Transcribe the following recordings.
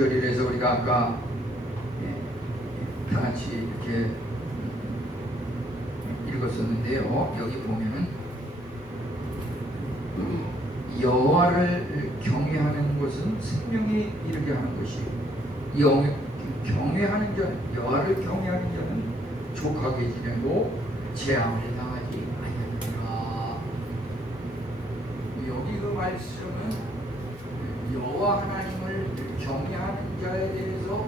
구절이라서 우리가 아까 다 같이 이렇게 읽었었는데요. 여기 보면은 여호와를 경외하는 것은 생명이 이르게 하는 것이 경외하는 자, 여호와를 경외하는 자는 족하게 지내고 재앙을 당하지 아니하리라. 여기 그 말씀은 여호와 하나님을 경외하는 자에 대해서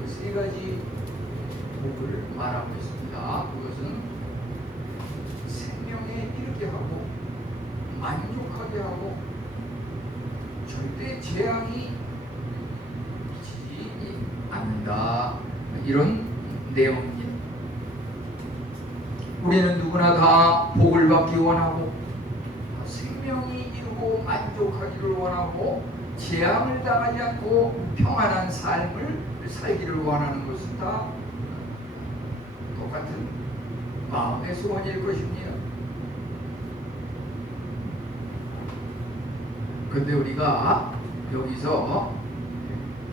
그 세 가지 복을 말하고 있습니다. 그것은 생명에 이르게 하고 만족하게 하고 절대 재앙이 미치지 않는다. 이런 내용입니다. 우리는 누구나 다 복을 받기 원하고 생명이 이루고 만족하기를 원하고 재앙을 당하지 않고 평안한 삶을 살기를 원하는 것은 다 똑같은 마음의 소원일 것입니다. 그런데 우리가 여기서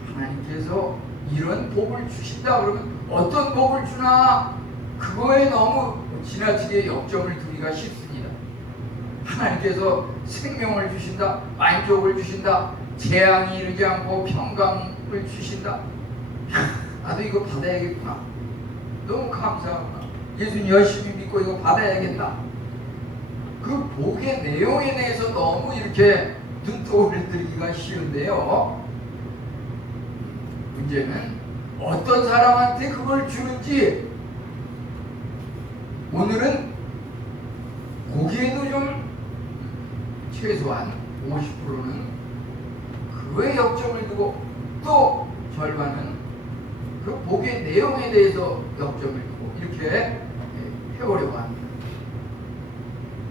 하나님께서 이런 복을 주신다 그러면 어떤 복을 주나 그거에 너무 지나치게 역점을 두기가 쉽습니다. 하나님께서 생명을 주신다, 만족을 주신다, 재앙이 이르지 않고 평강을 주신다. 나도 이거 받아야겠구나. 너무 감사하구나. 예수님 열심히 믿고 이거 받아야겠다. 그 복의 내용에 대해서 너무 이렇게 눈독을 들기가 쉬운데요. 문제는 어떤 사람한테 그걸 주는지 오늘은 거기에도 좀 최소한 50%는 그거에 역점을 두고 또 절반은 그 복의 내용에 대해서 역점을 두고 이렇게 해오려고 합니다.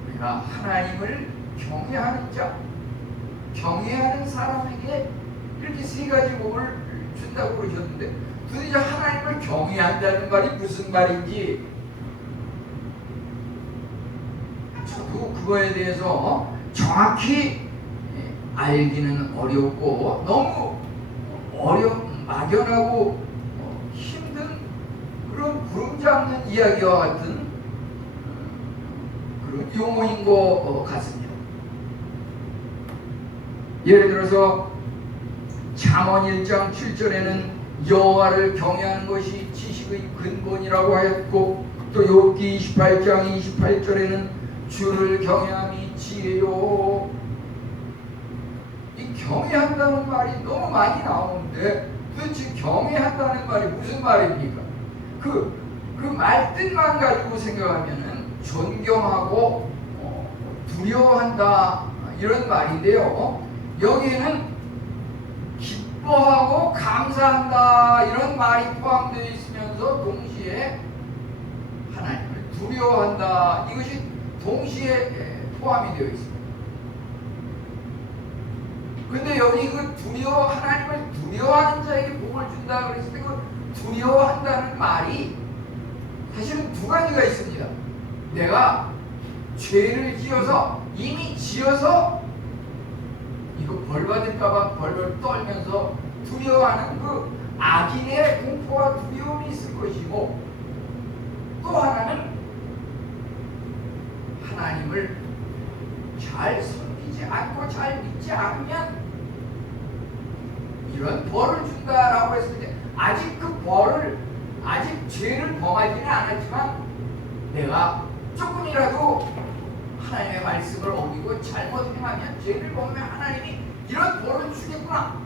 우리가 하나님을 경외하는 자, 경외하는 사람에게 이렇게 세 가지 복을 준다고 그러셨는데 도대체 하나님을 경외한다는 말이 무슨 말인지 저도 그거에 대해서 정확히 알기는 어렵고 너무 막연하고 힘든 그런 구름 잡는 이야기와 같은 그런 용어인 것 같습니다. 예를 들어서 잠언 1장 7절에는 여호와를 경외하는 것이 지식의 근본이라고 하였고 또 욥기 28장 28절에는 주를 경외함이 지혜요. 이 경외한다는 말이 너무 많이 나오는데 도대체 경외한다는 말이 무슨 말입니까? 그 말뜻만 가지고 생각하면은 존경하고 두려워한다 이런 말인데요. 여기에는 기뻐하고 감사한다 이런 말이 포함되어 있으면서 동시에 하나님을 두려워한다 이것이 동시에 포함이 되어 있습니다. 근데 여기 그 하나님을 두려워하는 자에게 복을 준다 그랬을 때 그 두려워한다는 말이 사실은 두 가지가 있습니다. 내가 죄를 지어서 이미 지어서 이거 벌 받을까봐 벌벌 떨면서 두려워하는 그 악인의 공포와 두려움이 있을 것이고 또 하나는 하나님을 잘 섬기지 않고 잘 믿지 않으면 이런 벌을 준다라고 했을 때 아직 그 벌을 아직 죄를 범하지는 않았지만 내가 조금이라도 하나님의 말씀을 어기고 잘못 행하면 죄를 범하면 하나님이 이런 벌을 주겠구나.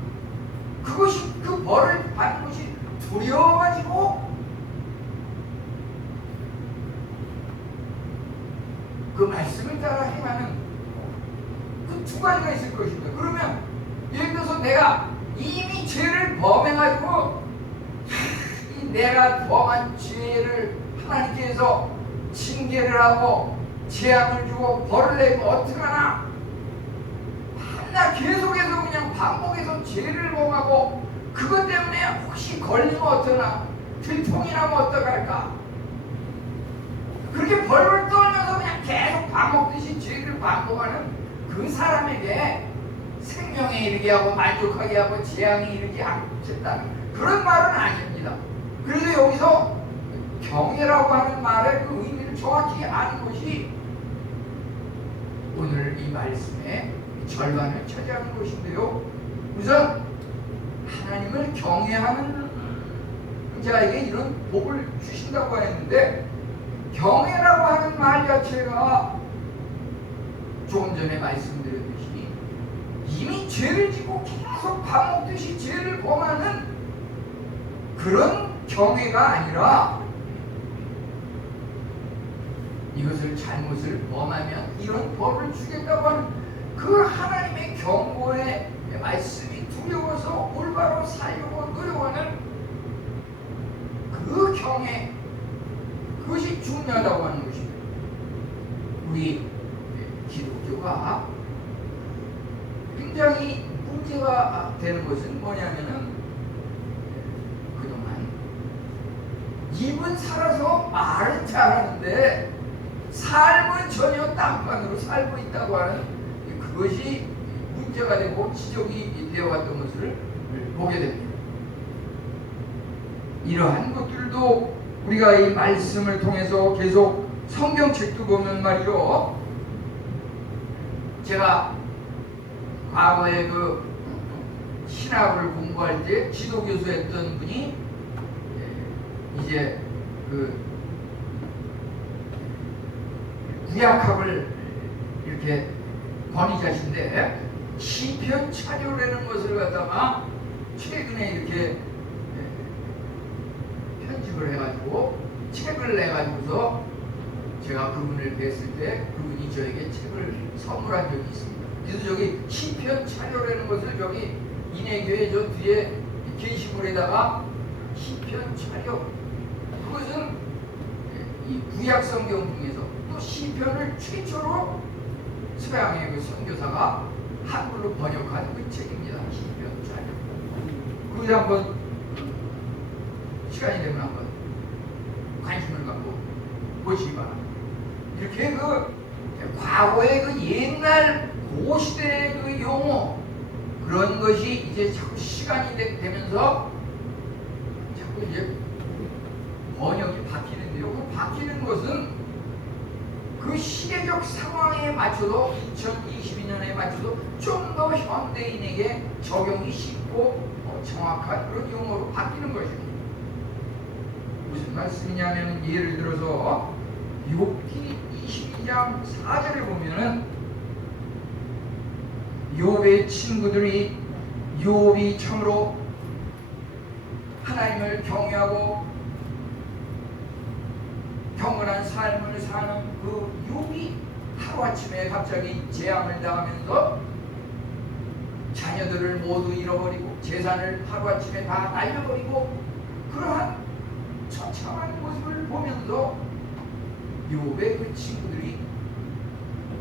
그것이 그 벌을 받는 것이 두려워가지고 그 말씀을 따라 행하는 그 두 가지가 있을 것입니다. 그러면 예를 들어서 내가 이미 죄를 범해가지고 내가 범한 죄를 하나님께서 징계를 하고 재앙을 주고 벌을 내고 어떡하나 나 계속해서 그냥 반복해서 죄를 범하고 그것 때문에 혹시 걸리면 어떠나 들통이 나면 어떡할까 그렇게 벌을 떨면서 그냥 계속 반복듯이 죄를 반복하는 그 사람에게 생명에 이르게 하고 만족하게 하고 재앙에 이르게 하겠다는 그런 말은 아닙니다. 그래서 여기서 경외라고 하는 말의 그 의미를 정확히 아는 것이 오늘 이 말씀의 절반을 차지하는 것인데요. 우선 하나님을 경외하는 자에게 이런 복을 주신다고 했는데, 경외라고 하는 말 자체가 조금 전에 말씀드렸듯이 이미 죄를 짓고 계속 밥 먹듯이 죄를 범하는 그런 경외가 아니라, 이것을 잘못을 범하면 이런 벌을 주겠다고 하는 그 하나님의 경고의 말씀이 두려워서 올바로 살려고 노력하는 그 경외, 그것이 중요하다고 하는 것입니다. 우리 기독교가 굉장히 문제가 되는 것은 뭐냐면은, 그동안 입은 살아서 말은 잘하는데 삶은 전혀 딴판으로 살고 있다고 하는 그것이 문제가 되고 지적이 되어왔던 것을 보게 됩니다. 이러한 것들도 우리가 이 말씀을 통해서 계속 성경책도 보면 말이죠, 제가 과거에 그 신학을 공부할 때 지도교수 했던 분이 이제 그 구약학을 이렇게 권위자신데, 시편 찬요라는 것을 갖다가 최근에 이렇게 편집을 해가지고 책을 내가지고서 제가 그분을 뵀을 때 그분이 저에게 책을 선물한 적이 있습니다. 그래서 저기 시편 찬요라는 것을 저기 인해교회 저 뒤에 게시물에다가 시편 찬요, 그것은 이 구약 성경 중에서 또 시편을 최초로 서양의 그 선교사가 한글로 번역한 그 책입니다. 시편 찬요. 그것을 한번 시간이 되면 한번 관심을 갖고 보시기 바랍니다. 이렇게 그 과거의 그 옛날 고시대의 그 용어, 그런 것이 이제 자꾸 시간이 되면서 자꾸 이제 번역이 바뀌는데요. 그 바뀌는 것은 그 시대적 상황에 맞춰도 2022년에 맞춰도 좀 더 현대인에게 적용이 쉽고 정확한 그런 용어로 바뀌는 것입니다. 무슨 말씀이냐면, 예를 들어서 욥기 22장 4절에 보면은 욥의 친구들이 욥이 참으로 하나님을 경외하고 경건한 삶을 사는 그 욥이 하루아침에 갑자기 재앙을 당하면서 자녀들을 모두 잃어버리고 재산을 하루아침에 다 날려버리고 그러한 처참한 모습을 보면서 욥의 그 친구들이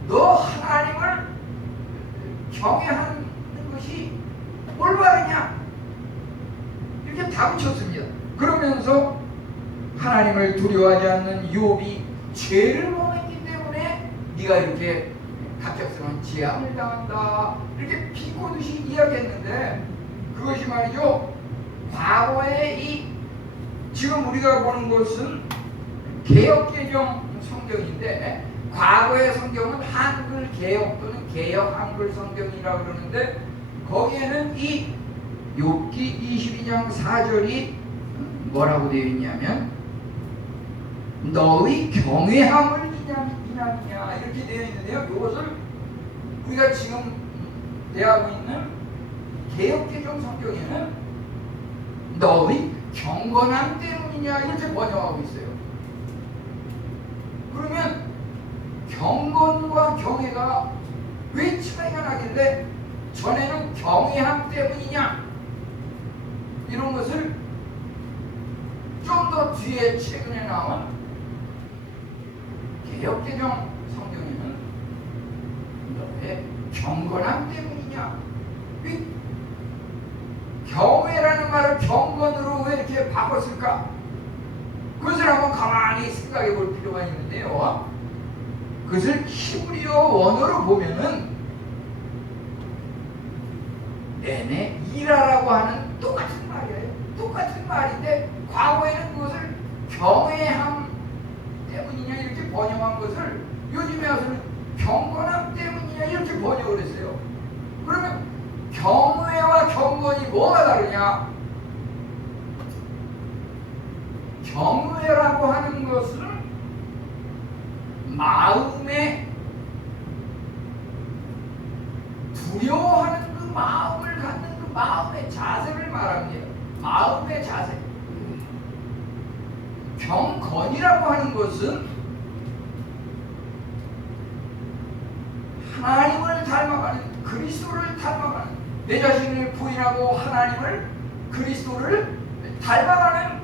너 하나님을 경외하는 것이 올바르냐 이렇게 다그쳤습니다. 그러면서 하나님을 두려워하지 않는 욥이 죄를 범했기 때문에 네가 이렇게 갑작스러운 재앙을 당한다 이렇게 비꼬듯이 이야기했는데, 그것이 말이죠, 과거에 이 지금 우리가 보는 것은 개역개정 성경인데, 과거의 성경은 한글 개역 또는 개역 한글 성경이라고 그러는데, 거기에는 이 욥기 22장 4절이 뭐라고 되어 있냐면, 너의 경외함을 인하느냐 이렇게 되어 있는데요. 이것을 우리가 지금 대하고 있는 개역개정 성경에는 너의 경건함 때문이냐 이렇게 번역하고 있어요. 그러면 경건과 경외가 왜 차이가 나길래 전에는 경외함 때문이냐, 이런 것을 좀 더 뒤에 최근에 나온 개역개정 성경에는 너의 경건함 때문이냐, 왜 경외라는 말을 경건으로 왜 이렇게 바꿨을까? 그것을 한번 가만히 생각해 볼 필요가 있는데요. 그것을 히브리어 원어로 보면은 내내 일하라고 하는 똑같은 말이에요. 똑같은 말인데 과거에는 그것을 경외함 때문이냐 이렇게 번역한 것을 요즘에 와서는 경건함 때문이냐 이렇게 번역을 했어요. 그러면 경외와 경건이 뭐가 다르냐? 경외라고 하는 것은 마음에 두려워하는 그 마음을 갖는 그 마음의 자세를 말합니다. 마음의 자세. 경건이라고 하는 것은 하나님을 닮아가는, 그리스도를 닮아가는, 내 자신을 부인하고 하나님을, 그리스도를 닮아가는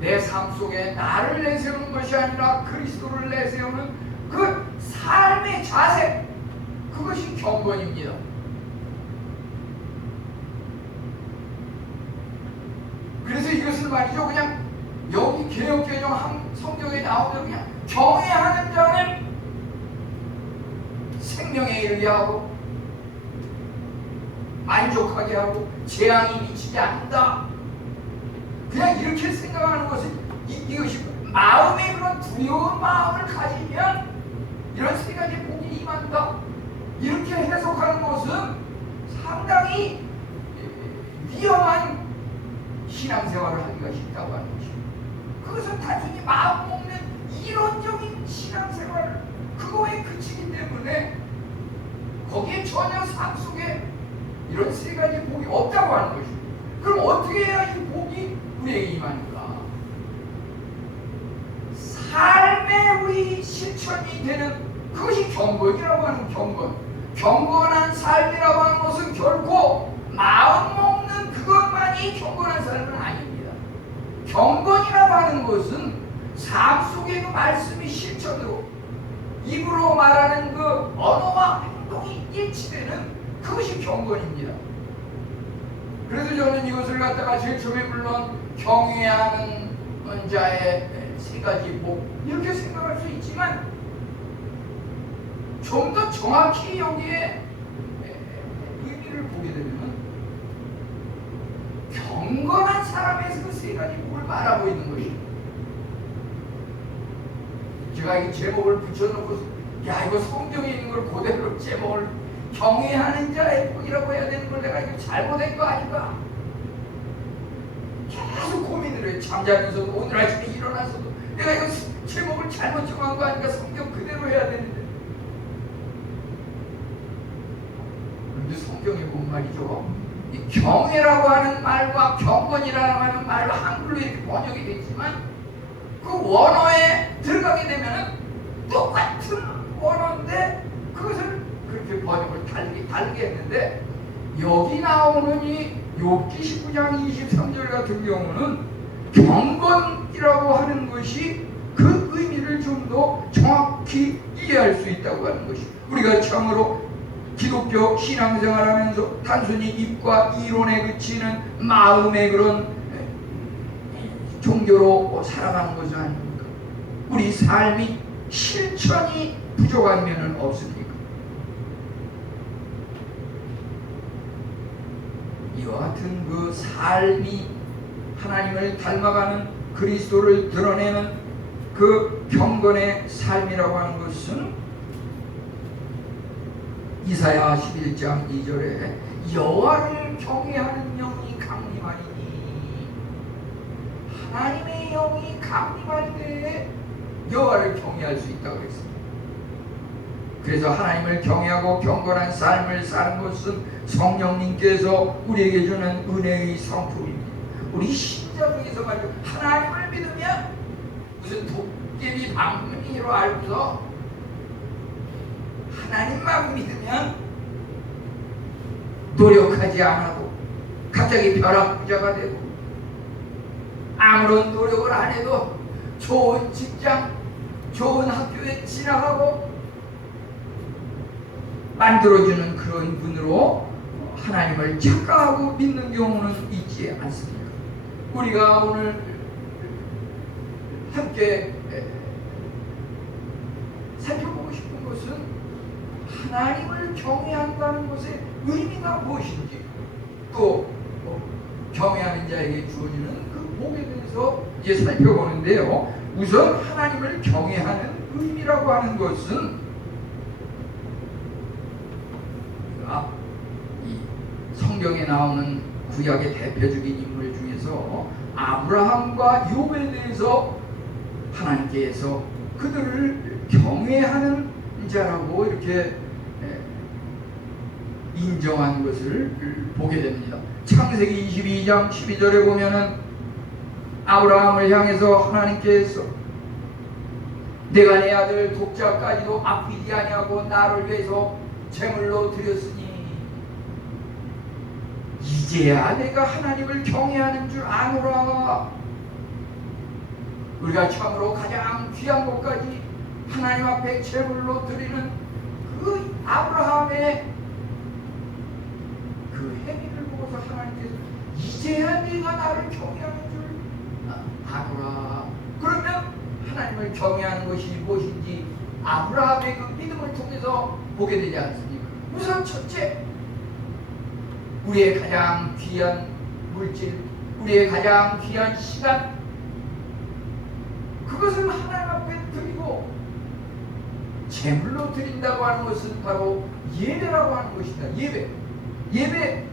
내 삶 속에 나를 내세우는 것이 아니라 그리스도를 내세우는 그 삶의 자세, 그것이 경건입니다. 그래서 이것을 말이죠, 그냥 여기 개역개정 성경에 나오는 그냥 경외하는 자는 생명에 이르게 하고 만족하게 하고 재앙이 미치지 않는다. 그냥 이렇게 생각하는 것은 이것이 마음의 그런 두려운 마음을 가지면 이런 세 가지 복이 임한다. 이렇게 해석하는 것은 상당히 위험한 신앙생활을 하기가 쉽다고 하는 것입니다. 그것은 단순히 마음 먹는 이론적인 신앙생활 그거에 그치기 때문에 거기에 전혀 삶 속에 이런 세 가지 복이 없다고 하는 것입니다. 그럼 어떻게 해야 이 복이 우리에게 임하는가? 삶의 우리 실천이 되는 그것이 경건이라고 하는 경건. 경건한 삶이라고 하는 것은 결코 마음 먹는 그것만이 경건한 삶은 아닙니다. 경건이라고 하는 것은 삶 속의 그 말씀이 실천으로 입으로 말하는 그 언어와 행동이 일치되는 그것이 경건입니다. 그래서 저는 이것을 갖다가 제일 처음에 물론 경외하는 자의 세 가지 복 이렇게 생각할 수 있지만 좀 더 정확히 여기에 의미를 보게 되면 경건한 사람에서 그 세 가지 복을 말하고 있는 것입니다. 제가 이 제목을 붙여놓고 야 이거 성경에 있는 걸 그대로 제목을 경외하는 자의 복이라고 해야 되는 걸 내가 이거 잘못한 거 아닌가? 계속 고민을 해요. 잠자면서도 오늘 아침에 일어나서도 내가 이거 제목을 잘못 정한 거 아닌가? 성경 그대로 해야 되는데. 그런데 성경에 보면 말이죠. 이 경외라고 하는 말과 경건이라고 하는 말로 한글로 이렇게 번역이 됐지만 그 원어에 들어가게 되면 똑같은 원어인데 그것을 그렇게 번역을 다르게 했는데 여기 나오는 이 욥기 19장 23절 같은 경우는 경건이라고 하는 것이 그 의미를 좀 더 정확히 이해할 수 있다고 하는 것이 우리가 참으로 기독교 신앙생활하면서 단순히 입과 이론에 그치는 마음의 그런 종교로 살아가는 것은 아닙니까? 우리 삶이 실천이 부족한 면은 없습니까? 이와 같은 그 삶이 하나님을 닮아가는 그리스도를 드러내는 그 경건의 삶이라고 하는 것은 이사야 11장 2절에 여호와를 경외하는 영이 강림하리니 하나님의 영이 강림할 때에 여호와를 경외할 수 있다고 했습니다. 그래서 하나님을 경외하고 경건한 삶을 사는 것은 성령님께서 우리에게 주는 은혜의 성품입니다. 우리 신자 중에서 말이죠. 하나님을 믿으면 무슨 도깨비 방문이로 알고서 하나님만 믿으면 노력하지 않아도 갑자기 벼락부자가 되고 아무런 노력을 안 해도 좋은 직장, 좋은 학교에 진학하고 만들어주는 그런 분으로 하나님을 착각하고 믿는 경우는 있지 않습니까? 우리가 오늘 함께 살펴보고 싶은 것은 하나님을 경외한다는 것의 의미가 무엇인지 또 경외하는 자에게 주어지는 그 복에 대해서 이제 살펴보는데요. 우선 하나님을 경외하는 의미라고 하는 것은 이 성경에 나오는 구약의 대표적인 인물 중에서 아브라함과 욥에 대해서 하나님께서 그들을 경외하는 자라고 이렇게 인정한 것을 보게 됩니다. 창세기 22장 12절에 보면은 아브라함을 향해서 하나님께서 내가 내 아들 독자까지도 아끼지 아니하고 나를 위해서 제물로 드렸으니 이제야 내가 하나님을 경외하는 줄 아노라. 우리가 참으로 가장 귀한 것까지 하나님 앞에 제물로 드리는 그 아브라함의 그 행위를 보고서 하나님께서 이제야 네가 나를 경외하는 줄 아노라. 그러면 하나님을 경외하는 것이 무엇인지 아브라함의 그 믿음을 통해서 보게 되지 않습니까? 우선 첫째, 우리의 가장 귀한 물질, 우리의 가장 귀한 시간, 그것을 하나님 앞에 드리고 제물로 드린다고 하는 것은 바로 예배라고 하는 것이다. 예배.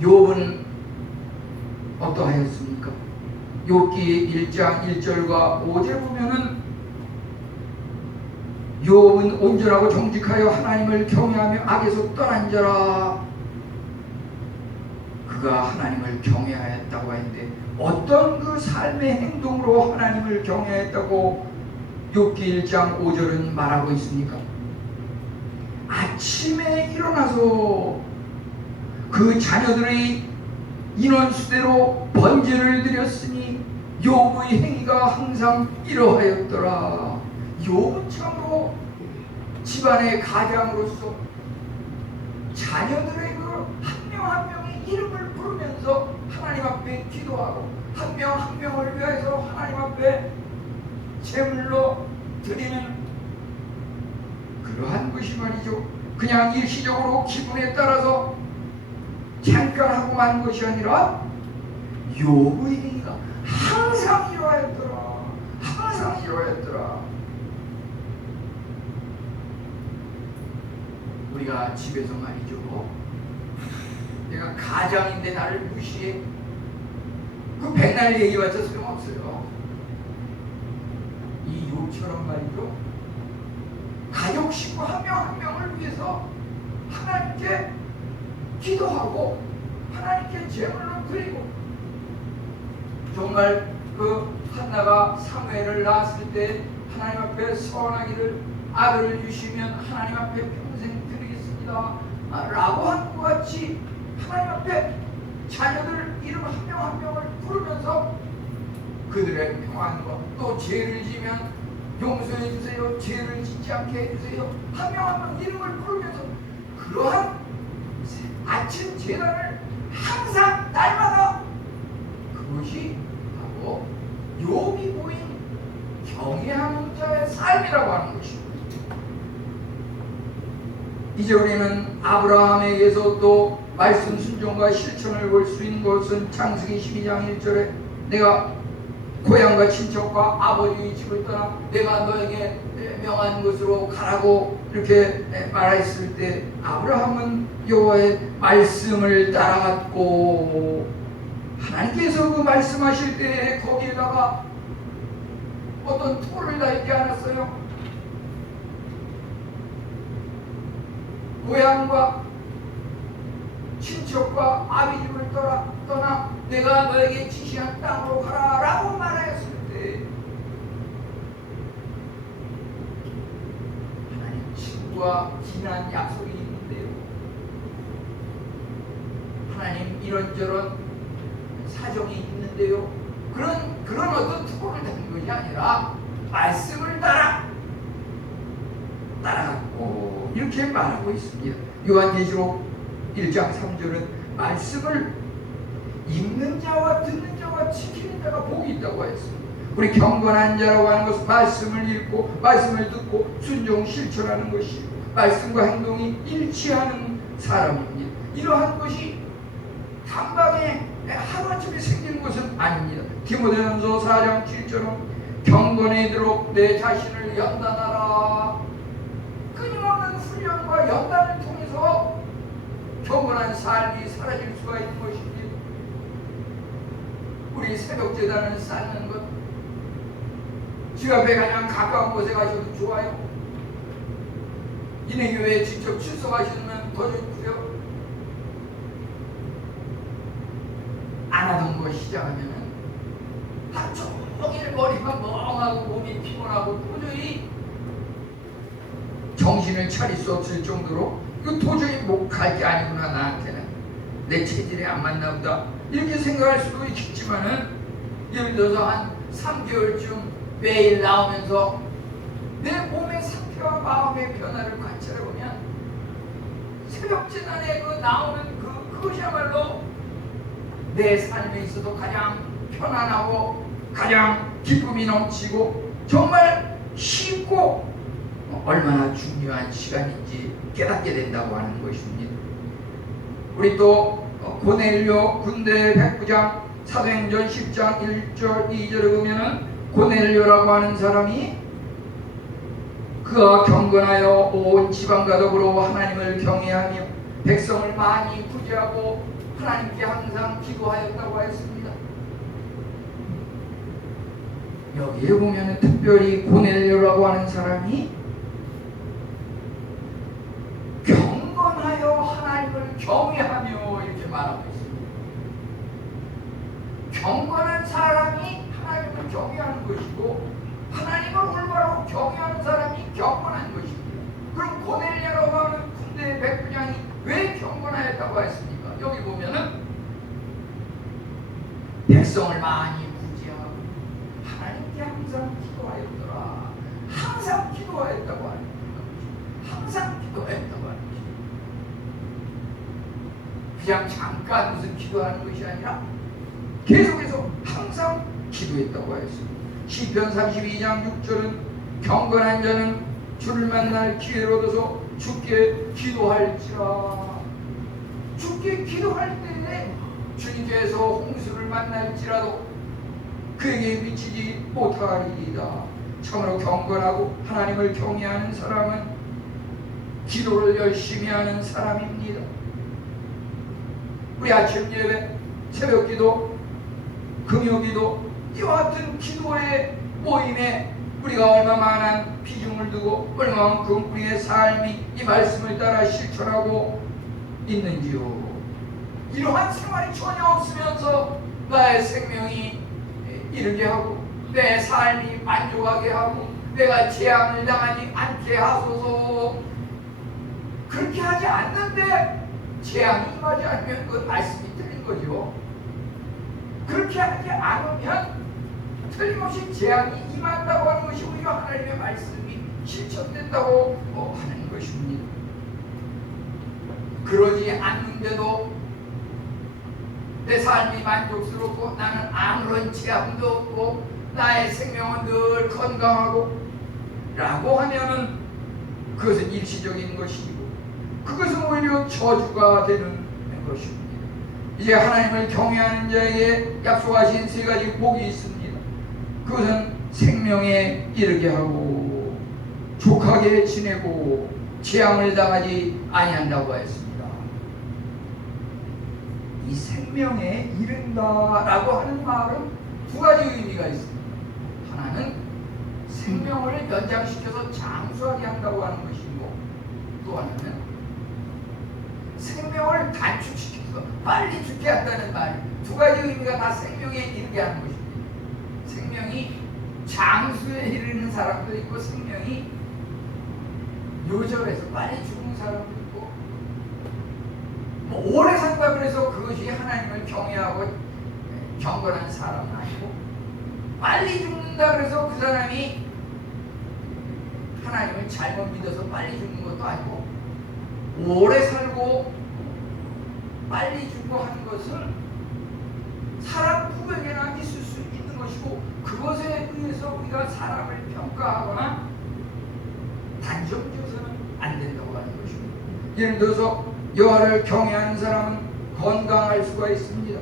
욥은 어떠하였습니까? 욥기 1장 1절과 5절 보면은 욥은 온전하고 정직하여 하나님을 경외하며 악에서 떠난 자라. 그가 하나님을 경외하였다고 하는데 어떤 그 삶의 행동으로 하나님을 경외했다고 욥기 1장 5절은 말하고 있습니까? 아침에 일어나서 그 자녀들의 인원수대로 번제를 드렸으니 욥의 행위가 항상 이러하였더라. 욥은 참으로 집안의 가장으로서 자녀들의 그 한 명 한 명의 이름을 부르면서 하나님 앞에 기도하고 한 명 한 명을 위해서 하나님 앞에 제물로 드리는 그러한 것이 말이죠. 그냥 일시적으로 기분에 따라서 잠깐 하고 만 것이 아니라 욥의 행위가 항상 이러하였더라. 항상 이러하였더라. 우리가 집에서 말이죠, 내가 가장인데 나를 무시해, 그 백날 얘기해봤자 소용없어요. 이 욥처럼 말이죠, 가족 식구 한 명 한 명을 위해서 하나님께 기도하고 하나님께 제물로 드리고, 정말 그 한나가 사무엘을 낳았을 때 하나님 앞에 서원하기를 아들을 주시면 하나님 앞에 평생 드리겠습니다 라고 한 것 같이 하나님 앞에 자녀들 이름 한 명 한 명을 부르면서 그들의 평안과 또 죄를 지면 용서해 주세요, 죄를 짓지 않게 해주세요, 한 명 한 명 이름을 부르면서 그러한 아침 제단을 항상 날마다, 그것이 바로 욥이 보인 경외하는 자의 삶이라고 하는 것입니다. 이제 우리는 아브라함에게서 또 말씀 순종과 실천을 볼 수 있는 것은 창세기 12장 1절에 내가 고향과 친척과 아버지의 집을 떠나 내가 너에게 명한 곳으로 가라고 이렇게 말했을 때 아브라함은 여호와의 말씀을 따라갔고, 하나님께서 그 말씀하실 때 거기에다가 어떤 토를 달지 않았어요. 고향과 친척과 아비 집을 떠나 내가 너에게 지시한 땅으로 가라 라고 말하였을 때 하나님 친구와 지난 약속이 있는데요, 하나님 이런저런 사정이 있는데요, 그런 어떤 특권을 다는 것이 아니라 말씀을 따라갔고 이렇게 말하고 있습니다. 요한계시록 1장 3절은 말씀을 읽는 자와 듣는 자와 지키는 자가 복이 있다고 했습니다. 우리 경건한 자라고 하는 것은 말씀을 읽고 말씀을 듣고 순종 실천하는 것이고 말씀과 행동이 일치하는 사람입니다. 이러한 것이 단방에 하루아침에 생기는 것은 아닙니다. 디모데전서 4장 7절은 경건하도록 내 자신을 연단하라. 끊임없는 훈련과 연단을 통해서 경건한 삶이 사라질 수가 있는 것입니다. 우리 새벽제단을 쌓는 것, 주 앞에 가장 가까운 곳에 가셔도 좋아요. 인해교회에 직접 출석하시면 더 좋고요. 안 하던 거 시작하면은 하루 종일 머리가 멍하고 몸이 피곤하고 도저히 정신을 차릴 수 없을 정도로 이거 도저히 못 갈 게 아니구나, 나한테는 내 체질에 안 맞나 보다 이렇게 생각할 수도 있겠지만은, 예를 들어서 한 3개월쯤 매일 나오면서 내 몸의 상태와 마음의 변화를 관찰해보면 새벽제단에 그 나오는 그것이야말로 내 삶에 있어서 가장 편안하고 가장 기쁨이 넘치고 정말 쉽고 얼마나 중요한 시간인지 깨닫게 된다고 하는 것입니다. 우리 또 고넬료 군대 백부장 사도행전 10장 1절 2절에 보면은 고넬료라고 하는 사람이 그가 경건하여 온 지방과 더불어 하나님을 경외하며 백성을 많이 구제하고 하나님께 항상 기도하였다고 했습니다. 여기에 보면 특별히 고넬료라고 하는 사람이 경건하여 하나님을 경외하며 이렇게 말하고 있습니다. 경건한 사람이 하나님을 경외하는 것이고 하나님을 올바로 경외하는 사람이 경건한 것입니다. 그럼 고넬료라고 하는 군대 백부장이 왜 경건하였다고 했습니까? 여기 보면은 백성을 많이 구제하고 하나님께 항상 기도하였더라. 항상 기도하였다고 하는 것입니다. 항상 기도하였다고 하는 것입니다. 그냥 잠깐 무슨 기도하는 것이 아니라 계속해서 항상 기도했다고 하였습니다. 시편 32장 6절은 경건한 자는 주를 만날 기회를 얻어서 주께 기도할지라. 주께 기도할 때에 주님께서 홍수를 만날지라도 그에게 미치지 못하리이다. 참으로 경건하고 하나님을 경외하는 사람은 기도를 열심히 하는 사람입니다. 우리 아침 예배, 새벽 기도, 금요 기도, 이와 같은 기도의 모임에 우리가 얼마만한 비중을 두고 얼마만큼 우리의 삶이 이 말씀을 따라 실천하고 있는지요. 이러한 생활이 전혀 없으면서 나의 생명이 이르게 하고 내 삶이 만족하게 하고 내가 재앙을 당하지 않게 하소서. 그렇게 하지 않는데 재앙이 임하지 않으면 그 말씀이 틀린 거죠. 그렇게 하지 않으면 틀림없이 재앙이 임한다고 하는 것이 우리가 하나님의 말씀이 실천된다고 하는 것입니다. 그러지 않는데도 내 삶이 만족스럽고 나는 아무런 재앙도 없고 나의 생명은 늘 건강하고 라고 하면은 그것은 일시적인 것이고 그것은 오히려 저주가 되는 것입니다. 이제 하나님을 경외하는 자에게 약속하신 세 가지 복이 있습니다. 그것은 생명에 이르게 하고 족하게 지내고 재앙을 당하지 아니한다고 했습니다. 이 생명에 이른다라고 하는 말은 두 가지 의미가 있습니다. 하나는 생명을 연장시켜서 장수하게 한다고 하는 것이고 또 하나는 생명을 단축시켜서 빨리 죽게 한다는 말. 두 가지 의미가 다 생명에 이르게 하는 것입니다. 생명이 장수에 이르는 사람도 있고 생명이 요절해서 빨리 죽는 사람도 있고 오래 산다고 해서 그것이 하나님을 경외하고 경건한 사람은 아니고 빨리 죽는다 그래서 그 사람이 하나님을 잘못 믿어서 빨리 죽는 것도 아니고 오래 살고 빨리 죽고 하는 것은 사람 누구에게나 있을 수 있는 것이고 그것에 의해서 우리가 사람을 평가하거나 단정 지어서는 안 된다고 하는 것입니다. 예를 들어서 여호와를 경외하는 사람은 건강할 수가 있습니다.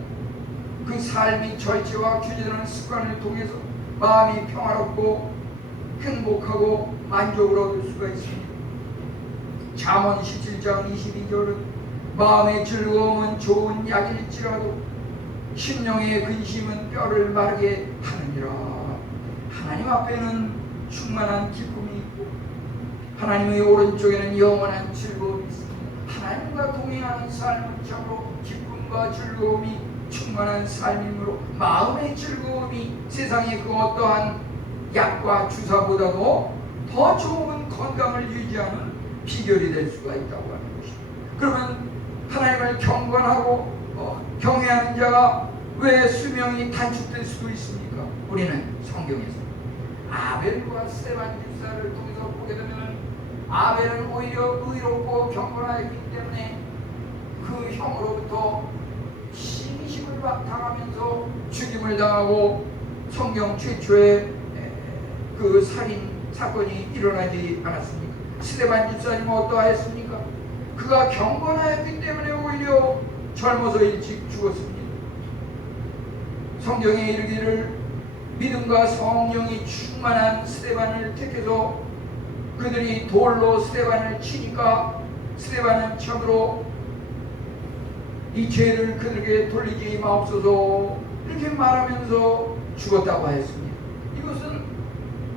그 삶이 절제와 규제라는 습관을 통해서 마음이 평화롭고 행복하고 만족을 얻을 수가 있습니다. 잠언 17장 22절은 마음의 즐거움은 좋은 약일지라도 심령의 근심은 뼈를 마르게 하느니라. 하나님 앞에는 충만한 기쁨이 있고 하나님의 오른쪽에는 영원한 즐거움이 있습니다. 하나님과 동행하는 삶은 참으로 기쁨과 즐거움이 충만한 삶이므로 마음의 즐거움이 세상의 그 어떠한 약과 주사보다도 더 좋은 건강을 유지하는 비결이 될 수가 있다고 하는 것입니다. 그러면 하나님을 경건하고 경외하는 자가 왜 수명이 단축될 수도 있습니까? 우리는 성경에서 아벨과 스데반 집사를 통해서 보게 되면 아벨은 오히려 의롭고 경건하였기 때문에 그 형으로부터 시기심을 당하면서 죽임을 당하고 성경 최초의 그 살인 사건이 일어나지 않았습니까? 스데반 집사님은 어떠하였습니까? 그가 경건하였기 때문에 오히려 젊어서 일찍 죽었습니다. 성경에 이르기를 믿음과 성령이 충만한 스데반을 택해서 그들이 돌로 스데반을 치니까 스데반은 참으로 이 죄를 그들에게 돌리지 마옵소서 이렇게 말하면서 죽었다고 하였습니다. 이것은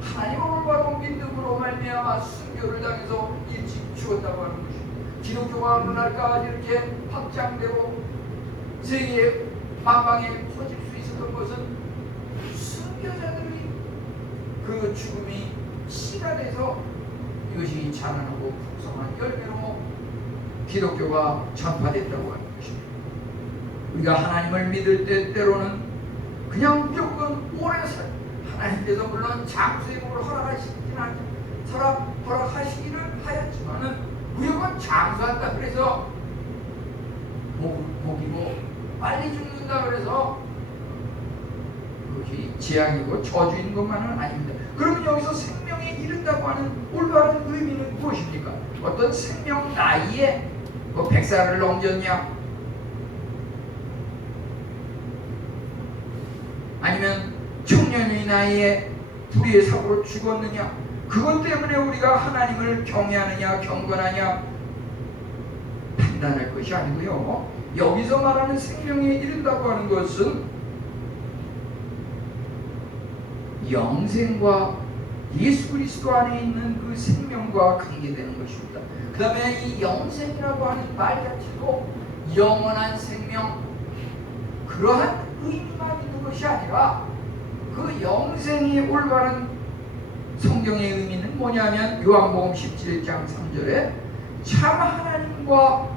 하나님을 올바로 믿음으로 말미암아 순교를 당해서 일찍 죽었다고 하는 것입니다. 기독교가 오늘날까지 이렇게 확장되고 세계 만방에 퍼질 수 있었던 것은 순교자들의 그 죽음이 씨가 돼서 이것이 자라나고 풍성한 열매로 기독교가 전파됐다고 하는 것입니다. 우리가 하나님을 믿을 때 때로는 그냥 무조건 오래 살 하나님께서 물론 장수행을 허락하시기를 하였지만은 무조건 장수한다 그래서 복이고 빨리 죽는다 그래서 그것이 재앙이고 저주인 것만은 아닙니다. 그러면 여기서 생명에 이른다고 하는 올바른 의미는 무엇입니까? 어떤 생명 나이에 100살을 넘겼냐? 아니면 청년의 나이에 불의의 사고로 죽었느냐? 그것 때문에 우리가 하나님을 경외하느냐 경건하냐 판단할 것이 아니고요. 여기서 말하는 생명에 이른다고 하는 것은 영생과 예수 그리스도 안에 있는 그 생명과 관계되는 것입니다. 그 다음에 이 영생이라고 하는 말 자체도 영원한 생명 그러한 의미만 있는 것이 아니라 그 영생이 올바른 성경의 의미는 뭐냐면 요한복음 17장 3절에 참 하나님과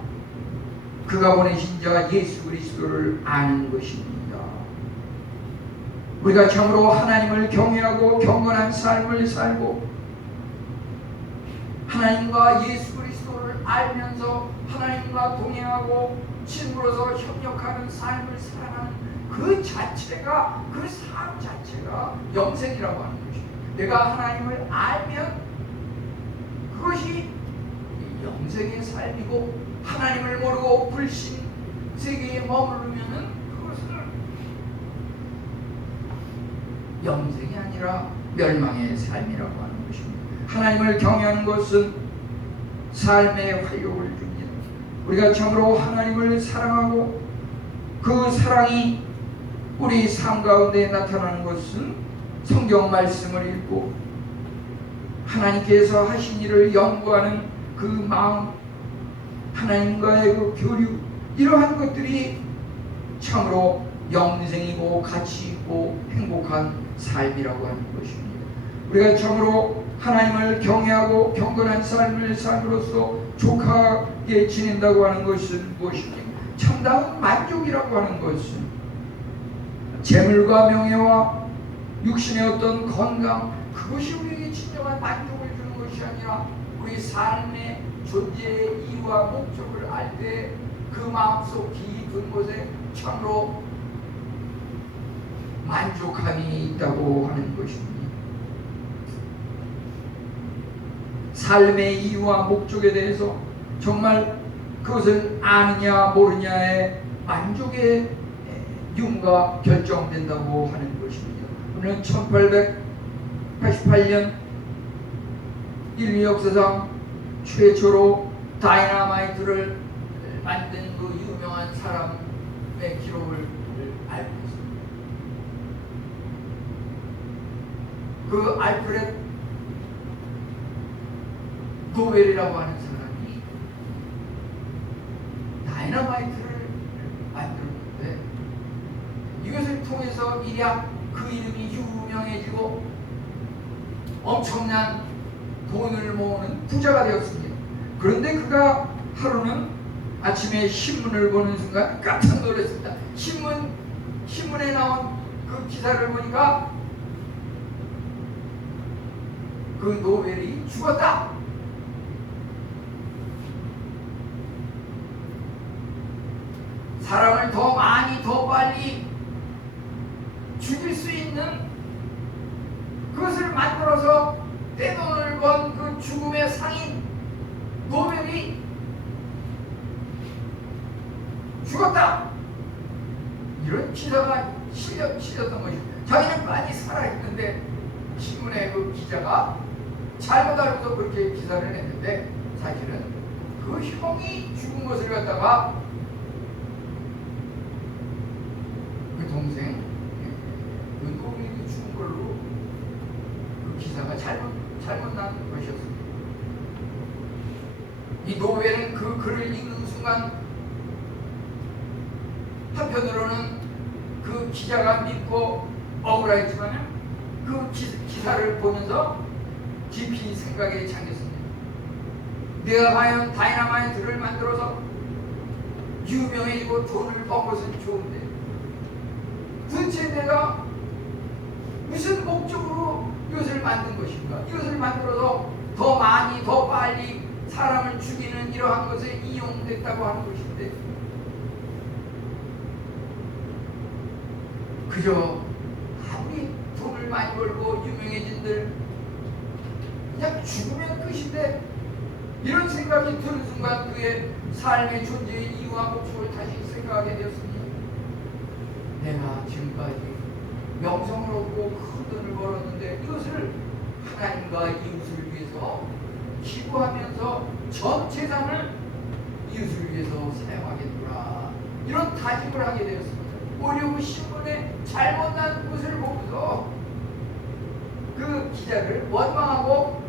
그가 보내신 자 예수 그리스도를 아는 것입니다. 우리가 참으로 하나님을 경외하고 경건한 삶을 살고 하나님과 예수 그리스도를 알면서 하나님과 동행하고 친구로서 협력하는 삶을 살아가는 그 자체가 그 삶 자체가 영생이라고 하는 것입니다. 내가 하나님을 알면 그것이 영생의 삶이고 하나님을 모르고 불신 세계에 머무르면은 그것은 영생이 아니라 멸망의 삶이라고 하는 것입니다. 하나님을 경외하는 것은 삶의 활력을 줍니다. 우리가 참으로 하나님을 사랑하고 그 사랑이 우리 삶 가운데 나타나는 것은 성경 말씀을 읽고 하나님께서 하신 일을 연구하는 그 마음, 하나님과의 그 교류, 이러한 것들이 참으로 영생이고 가치 있고 행복한 삶이라고 하는 것입니다. 우리가 참으로 하나님을 경외하고 경건한 삶을 삶으로써 족하게 지낸다고 하는 것은 무엇입니까? 참다운 만족이라고 하는 것은 재물과 명예와 육신의 어떤 건강, 그것이 우리에게 진정한 만족을 주는 것이 아니라 우리 삶의 존재의 이유와 목적을 알 때 그 마음속 깊은 곳에 참으로 만족함이 있다고 하는 것입니다. 삶의 이유와 목적에 대해서 정말 그것을 아느냐 모르냐의 만족의 유무가 결정된다고 하는 것입니다. 오늘 1888년 인류 역사상 최초로 다이너마이트를 만든 그 유명한 사람의 기록을 알고 있습니다. 그 알프레드 노벨이라고 하는 사람이 다이너마이트를 만들었는데 이것을 통해서 일약 그 이름이 유명해지고 엄청난 돈을 모으는 부자가 되었습니다. 그런데 그가 하루는 아침에 신문을 보는 순간 깜짝 놀랐습니다. 신문에 나온 그 기사를 보니까 그 노벨이 죽었다. 사람을 더 많이 더 빨리 죽일 수 있는 그것을 만들어서 떼돈을 번 그 죽음의 상인 노벨이 죽었다. 이런 기사가 실렸던 것이죠. 자기는 많이 살아있는데 신문의 그 기자가 잘못 알고서 그렇게 기사를 냈는데 사실은 그 형이 죽은 것을 갖다가 그 동생 그 노벨이 죽은 걸로 그 기사가 잘못 난 것이었습니다. 이 노벨은 그 글을 읽는 순간 한편으로는 그 기자가 믿고 억울했지만 그 기사를 보면서 깊이 생각에 잠겼습니다. 내가 과연 다이너마이트를 만들어서 유명해지고 돈을 번 것은 좋은데 도대체 내가 무슨 목적으로 이것을 만든 것인가? 이것을 만들어서 더 많이 더 빨리 사람을 죽이는 이러한 것에 이용됐다고 하는 것인데 그저 아무리 돈을 많이 벌고 유명해진들 그냥 죽으면 끝인데 이런 생각이 드는 순간 그의 삶의 존재의 이유와 목적을 다시 생각하게 되었습니다. 내가 지금까지 명성을 얻고 큰 돈을 벌었는데 이것을 하나님과 이웃을 위해서 기부하면서 전 재산을 이웃을 위해서 사용하겠구나 이런 다짐을 하게 되었습니다. 오히려 신문에 잘못난 것을 보고서 그 기자를 원망하고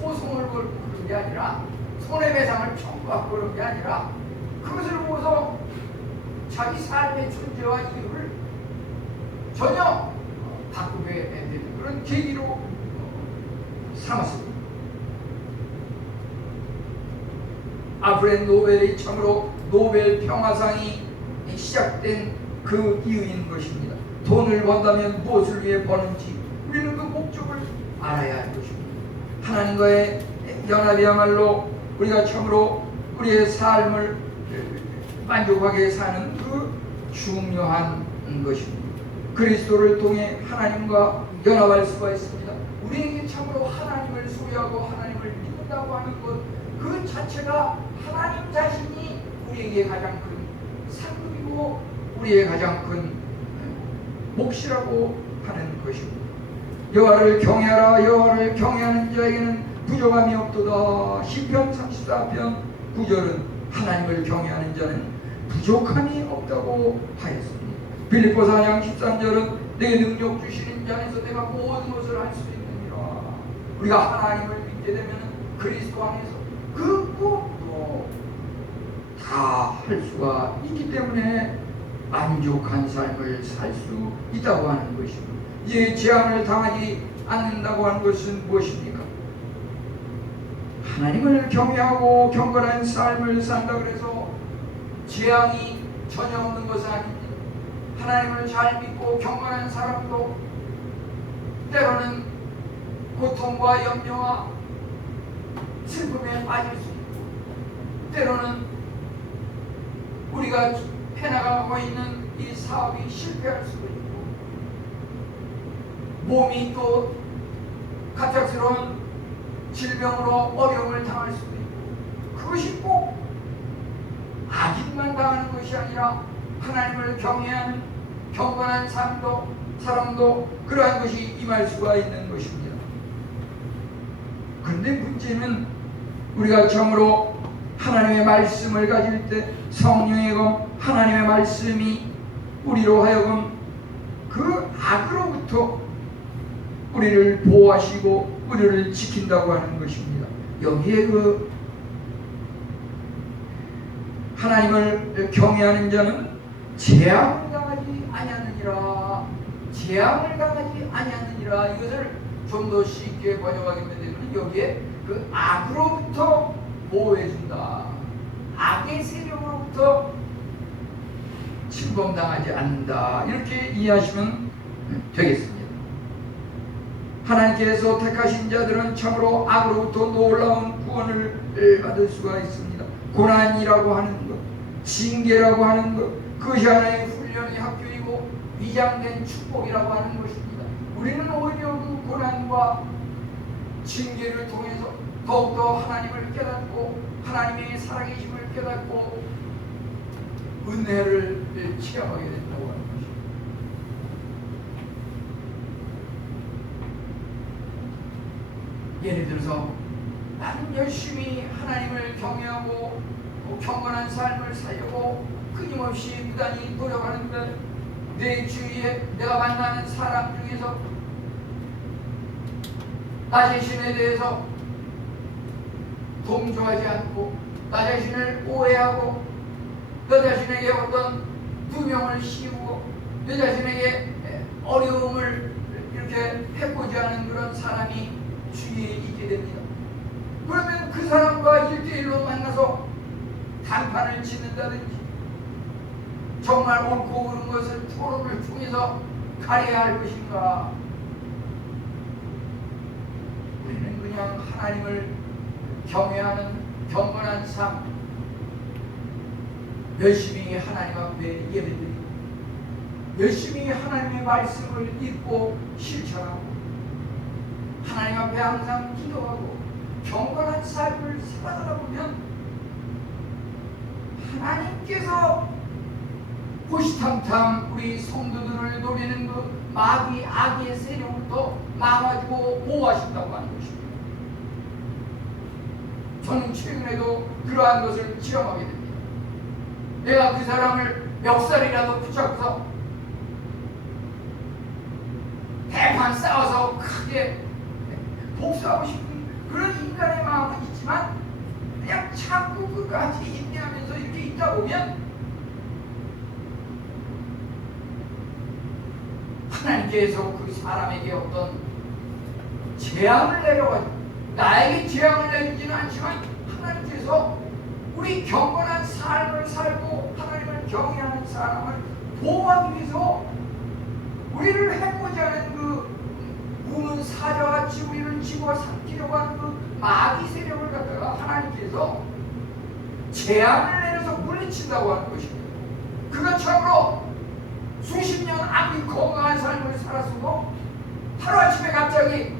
소송을 걸고 그런 게 아니라 손해배상을 청구하고 그런 게 아니라 그것을 보고서 자기 삶의 존재와 이유를 전혀 바꾸게 되는 그런 계기로 삼았습니다. 알프레드 노벨이 참으로 노벨 평화상이 시작된 그 이유인 것입니다. 돈을 번다면 무엇을 위해 버는지 우리는 그 목적을 알아야 할 것입니다. 하나님과의 연합이야말로 우리가 참으로 우리의 삶을 만족하게 사는 그 중요한 것입니다. 그리스도를 통해 하나님과 연합할 수가 있습니다. 우리에게 참으로 하나님을 소유하고 하나님을 믿는다고 하는 것 그 자체가 하나님 자신이 우리에게 가장 큰 상급이고 우리의 가장 큰 몫이라고 하는 것입니다. 여호와를 경외하라. 여호와를 경외하는 자에게는 부족함이 없도다. 시편 34편 9절은 하나님을 경외하는 자는 부족함이 없다고 하였습니다. 빌립보서 4장 13절은 내 능력 주시는 자 안에서 내가 모든 것을 할 수 있느니라. 우리가 하나님을 믿게 되면 그리스도 안에서 그 무엇도 다 할 수가 있기 때문에 만족한 삶을 살 수 있다고 하는 것입니다. 이제 재앙을 당하지 않는다고 하는 것은 무엇입니까? 하나님을 경외하고 경건한 삶을 산다 그래서 재앙이 전혀 없는 것은 아닙니다. 하나님을 잘 믿고 경건한 사람도 때로는 고통과 염려와 슬픔에 빠질 수 있고 때로는 우리가 해나가고 있는 이 사업이 실패할 수도 있고 몸이 또 갑작스러운 질병으로 어려움을 당할 수도 있고 그것이 꼭 악인만 당하는 것이 아니라 하나님을 경외하는 경건한 사람도 그러한 것이 임할 수가 있는 것입니다. 그런데 문제는 우리가 참으로 하나님의 말씀을 가질 때 성령의 검 하나님의 말씀이 우리로 하여금 그 악으로부터 우리를 보호하시고 우리를 지킨다고 하는 것입니다. 여기에 그 하나님을 경외하는 자는 재앙을 당하지 아니하느니라. 재앙을 당하지 아니하느니라. 이것을 좀 더 쉽게 번역하게 되면 여기에 그 악으로부터 보호해준다. 악의 세력으로부터 침범당하지 않는다. 이렇게 이해하시면 되겠습니다. 하나님께서 택하신 자들은 참으로 악으로부터 놀라운 구원을 받을 수가 있습니다. 고난이라고 하는 것, 징계라고 하는 것, 그것이 하나의 훈련의 학교이고 위장된 축복이라고 하는 것입니다. 우리는 오히려 그 고난과 징계를 통해서 더욱더 하나님을 깨닫고 하나님의 살아계심을 깨닫고 은혜를 체험하게 된다고 하는 것입니다. 예를 들어서 나는 열심히 하나님을 경외하고 경건한 삶을 살려고 끊임없이 부단히 노력하는데 내 주위에 내가 만나는 사람 중에서 나 자신에 대해서 동조하지 않고 나 자신을 오해하고 너 자신에게 어떤 누명을 씌우고 너 자신에게 어려움을 이렇게 해보지 않은 그런 사람이 주위에 있게 됩니다. 그러면 그 사람과 1대1로 만나서 단판을 짓는다든지 정말 옳고 그른 것을 토론을 통해서 가려야 할 것인가? 우리는 그냥 하나님을 경외하는 경건한 삶, 열심히 하나님 앞에 예배드리고 열심히 하나님의 말씀을 읽고 실천하고 하나님 앞에 항상 기도하고 경건한 삶을 살아가다 보면 하나님께서 호시탐탐 우리 성도들을 노리는 그 마귀 악의 세력부터 막아주고 보호하신다고 하는 것입니다. 저는 최근에도 그러한 것을 체험하게 됩니다. 내가 그 사람을 멱살이라도 붙잡고서 대판 싸워서 크게 복수하고 싶은 그런 인간의 마음은 있지만 그냥 자꾸 그까지 인내하면서 이렇게 있다 보면 하나님께서 그 사람에게 어떤 재앙을 내려가지고 나에게 재앙을 내리지는 않지만 하나님께서 우리 경건한 삶을 살고 하나님을 경외하는 사람을 보호하기 위해서 우리를 해보지 않은 그 우는 사자같이 우리를 집어삼키려고 하는 그 마귀 세력을 갖다가 하나님께서 재앙을 내려서 물리친다고 하는 것입니다. 그것처럼 수십 년 아무리 건강한 삶을 살았어도 하루아침에 갑자기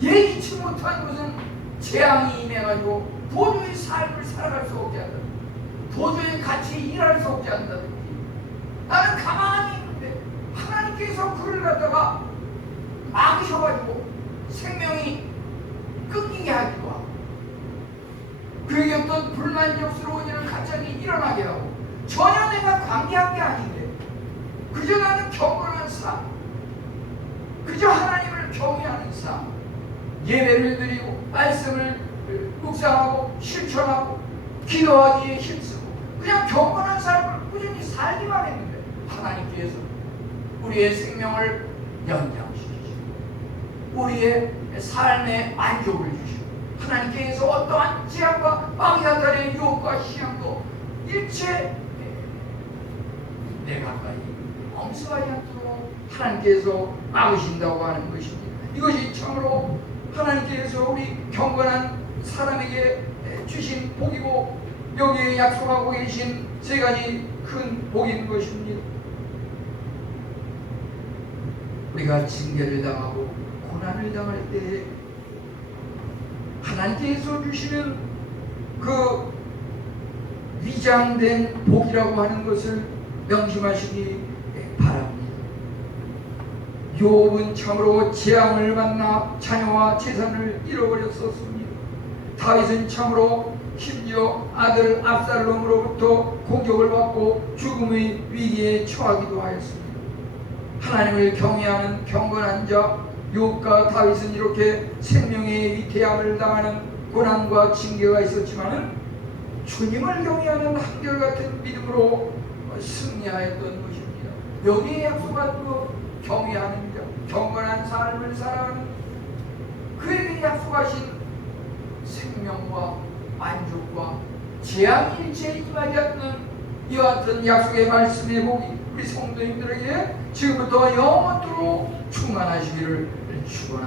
예기치 못한 무슨 재앙이 임해가지고 도저히 삶을 살아갈 수 없게 한다. 도저히 같이 일할 수 없게 한다든지 나는 가만히 있는데 하나님께서 그를 갖다가 막으셔가지고 생명이 끊기게 하기도 하고 그에게 어떤 불만족스러운 일을 갑자기 일어나게 하고 전혀 내가 관계한 게 아닌데 그저 나는 경건한 삶 그저 하나님을 경외하는 삶 예배를 드리고 말씀을 묵상하고 실천하고 기도하기에 힘쓰고 그냥 경건한 삶을 꾸준히 살기만 했는데 하나님께서 우리의 생명을 연장시키시고 우리의 삶에 만족을 주시고 하나님께서 어떠한 재앙과 마귀사탄의 유혹과 시험도 일체 내 가까이 엄습하지 않도록 하나님께서 막으신다고 하는 것입니다. 이것이 참으로 하나님께서 우리 경건한 사람에게 주신 복이고 여기에 약속하고 계신 세 가지 큰 복인 것입니다. 우리가 징계를 당하고 고난을 당할 때 하나님께서 주시는 그 위장된 복이라고 하는 것을 명심하시기 바랍니다. 욥은 참으로 재앙을 만나 자녀와 재산을 잃어버렸었습니다. 다윗은 참으로 심지어 아들 압살롬으로부터 공격을 받고 죽음의 위기에 처하기도 하였습니다. 하나님을 경외하는 경건한 자 욥과 다윗은 이렇게 생명의 위태함을 당하는 고난과 징계가 있었지만 주님을 경외하는 한결같은 믿음으로 승리하였던 것입니다. 여기에 약속한 것, 경외하는 자, 경건한 삶을 살아가는 그에게 약속하신 생명과 만족과 재앙이 일체에 임하지 않는 이와 같은 약속의 말씀의 복이 우리 성도님들에게 지금부터 영원토록 충만하시기를 축원합니다.